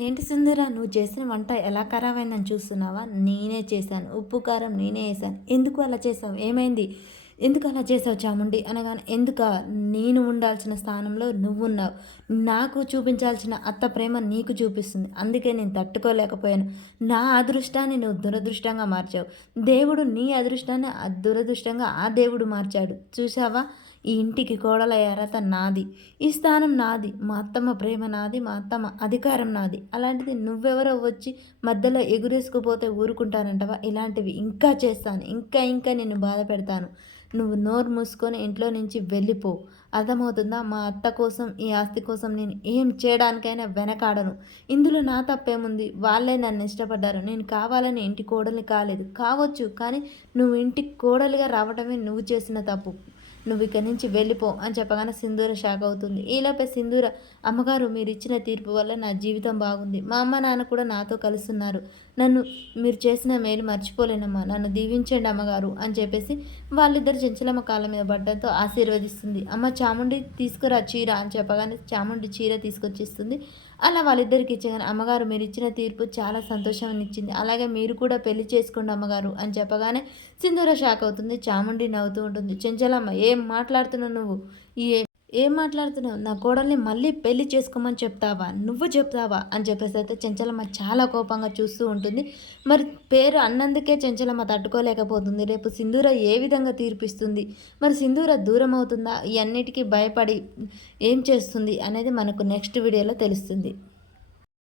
ఏంటి సుందర నువ్వు చేసిన వంట ఎలా ఖరాబ్ అయిందని చూస్తున్నావా? నేనే చేశాను. ఉప్పు కారం నేనే వేసాను ఎందుకు అలా చేసావు ఏమైంది? ఎందుకు అలా చేసావు చాముండి? అనగానే ఎందుక? నేను ఉండాల్సిన స్థానంలో నువ్వు ఉన్నావు నాకు చూపించాల్సిన అత్త ప్రేమ నీకు చూపిస్తుంది. అందుకే నేను తట్టుకోలేకపోయాను. నా అదృష్టాన్ని నువ్వు దురదృష్టంగా మార్చావు. దేవుడు నీ అదృష్టాన్ని ఆ దురదృష్టంగా ఆ దేవుడు మార్చాడు. చూసావా ఈ ఇంటికి కోడల అర్హత నాది ఈ స్థానం నాది మా అత్తమ్మ ప్రేమ నాది మా అత్తమ్మ అధికారం నాది. అలాంటిది నువ్వెవరో వచ్చి మధ్యలో ఎగురేసుకుపోతే ఊరుకుంటానంటవా? ఇలాంటివి ఇంకా చేస్తాను. ఇంకా ఇంకా నేను బాధ పెడతాను. నువ్వు నోరు మూసుకొని ఇంట్లో నుంచి వెళ్ళిపో. అర్థమవుతుందా? మా అత్త కోసం ఈ ఆస్తి కోసం నేను ఏం చేయడానికైనా వెనకాడను. ఇందులో నా తప్పేముంది? వాళ్ళే నన్ను ఇష్టపడ్డారు. నేను కావాలని ఇంటి కోడలిని కాలేదు. కావచ్చు కానీ నువ్వు ఇంటికి కోడలిగా రావడమే నువ్వు చేసిన తప్పు. నువ్వు ఇక్కడి నుంచి వెళ్ళిపో అని చెప్పగానే సింధూర షాక్ అవుతుంది. ఈలోపే సింధూర అమ్మగారు మీరు ఇచ్చిన తీర్పు వల్ల నా జీవితం బాగుంది. మా అమ్మ నాన్న కూడా నాతో కలుస్తున్నారు. నన్ను మీరు చేసిన మేలు మర్చిపోలేనమ్మా. నన్ను దీవించండి అమ్మగారు అని చెప్పేసి వాళ్ళిద్దరు చెంచలమ్మ కాళ్ళ మీద పడ్డంతో ఆశీర్వదిస్తుంది. అమ్మ చాముండి తీసుకురా చీర అని చెప్పగానే చాముండి చీర తీసుకొచ్చిస్తుంది. అలా వాళ్ళిద్దరికి ఇచ్చగానే అమ్మగారు మీరు ఇచ్చిన తీర్పు చాలా సంతోషాన్ని ఇచ్చింది అలాగే మీరు కూడా పెళ్ళి చేసుకోండి అమ్మగారు అని చెప్పగానే సింధూర షాక్ అవుతుంది. చాముండి నవ్వుతూ ఉంటుంది. చెంచలమ్మ ఏం మాట్లాడుతున్నావు నువ్వు? ఈ ఏం మాట్లాడుతున్నావు? నా కోడల్ని మళ్ళీ పెళ్ళి చేసుకోమని చెప్తావా? నువ్వు చెప్తావా? అని చెప్పేసి అయితే చెంచలమ్మ చాలా కోపంగా చూస్తూ ఉంటుంది. మరి పేరు అన్నందుకే చెంచలమ్మ తట్టుకోలేకపోతుంది. రేపు సింధూర ఏ విధంగా తీర్పిస్తుంది? మరి సింధూర దూరం అవుతుందా? ఇవన్నిటికీ భయపడి ఏం చేస్తుంది? అనేది మనకు నెక్స్ట్ వీడియోలో తెలుస్తుంది.